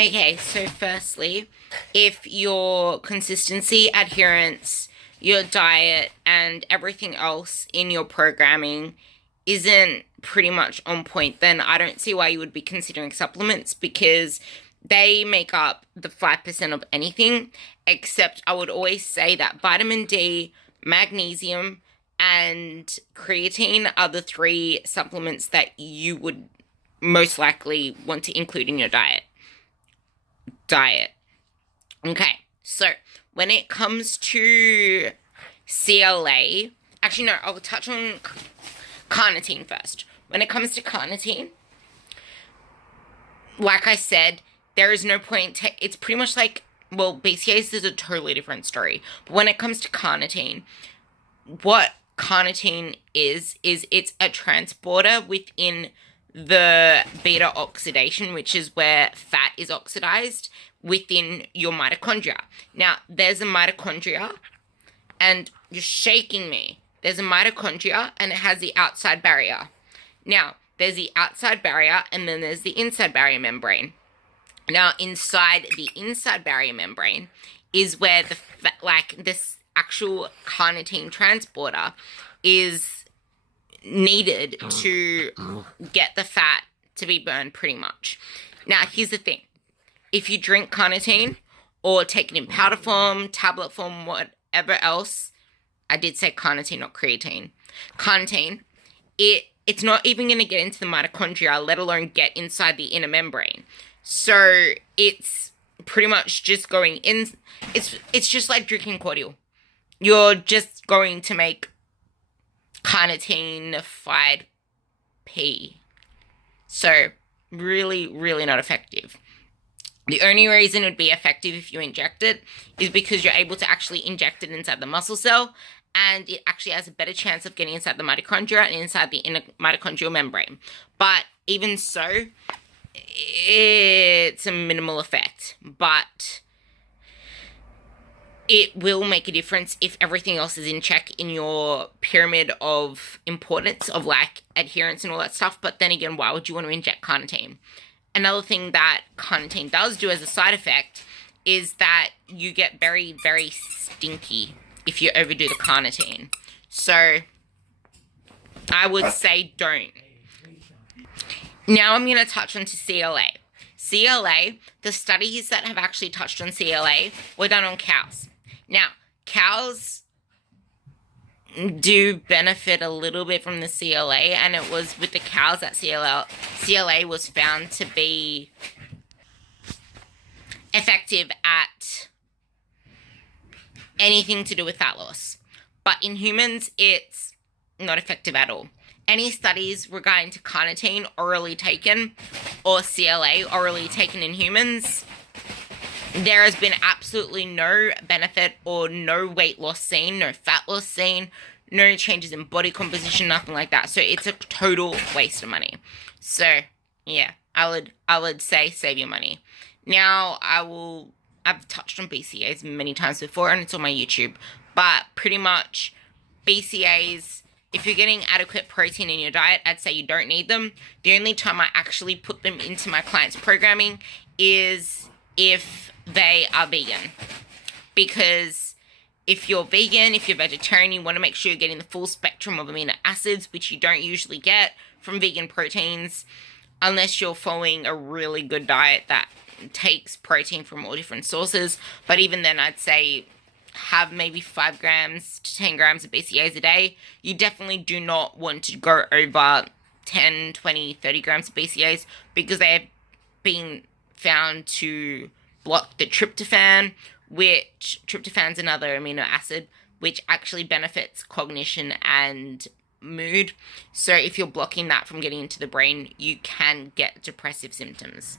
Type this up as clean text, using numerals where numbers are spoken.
Okay, so firstly, if your consistency, adherence, your diet, and everything else in your programming isn't pretty much on point, then I don't see why you would be considering supplements because they make up the 5% of anything, except I would always say that vitamin D, magnesium, and creatine are the three supplements that you would most likely want to include in your diet. Okay, so when it comes to CLA, actually, no, I'll touch on carnitine first. When it comes to carnitine, like I said, there is no point. It's pretty much like, well, bcaas is a totally different story. But when it comes to carnitine, what carnitine is it's a transporter within the beta oxidation, which is where fat is oxidized within your mitochondria. Now, there's a mitochondria, and you're shaking me. There's a mitochondria, and it has the outside barrier. Now, there's the outside barrier, and then there's the inside barrier membrane. Now, inside the inside barrier membrane is where this actual carnitine transporter is needed to get the fat to be burned pretty much. Now, here's the thing. If you drink carnitine or take it in powder form, tablet form, whatever else, I did say carnitine, not creatine. Carnitine, it's not even going to get into the mitochondria, let alone get inside the inner membrane. So it's pretty much just going in. It's just like drinking cordial. You're just going to make carnitine-fied pee. So really, really not effective. The only reason it would be effective if you inject it is because you're able to actually inject it inside the muscle cell, and it actually has a better chance of getting inside the mitochondria and inside the inner mitochondrial membrane. But even so, it's a minimal effect. But it will make a difference if everything else is in check in your pyramid of importance of like adherence and all that stuff. But then again, why would you want to inject carnitine? Another thing that carnitine does do as a side effect is that you get very, very stinky if you overdo the carnitine. So I would say don't. Now I'm going to touch on to CLA. CLA, the studies that have actually touched on CLA were done on cows. Now, cows do benefit a little bit from the CLA, and it was with the cows that CLA was found to be effective at anything to do with fat loss. But in humans, it's not effective at all. Any studies regarding to carnitine orally taken or CLA orally taken in humans, there has been absolutely no benefit or no weight loss seen, no fat loss seen, no changes in body composition, nothing like that. So it's a total waste of money. So yeah, I would say save your money. Now I've touched on BCAAs many times before, and it's on my YouTube, but pretty much BCAAs, if you're getting adequate protein in your diet, I'd say you don't need them. The only time I actually put them into my clients' programming is if they are vegan. Because if you're vegan, if you're vegetarian, you want to make sure you're getting the full spectrum of amino acids, which you don't usually get from vegan proteins, unless you're following a really good diet that takes protein from all different sources. But even then, I'd say have maybe 5 grams to 10 grams of BCAAs a day. You definitely do not want to go over 10, 20, 30 grams of BCAAs because they have been found to block the tryptophan, which tryptophan's another amino acid, which actually benefits cognition and mood. So if you're blocking that from getting into the brain, you can get depressive symptoms.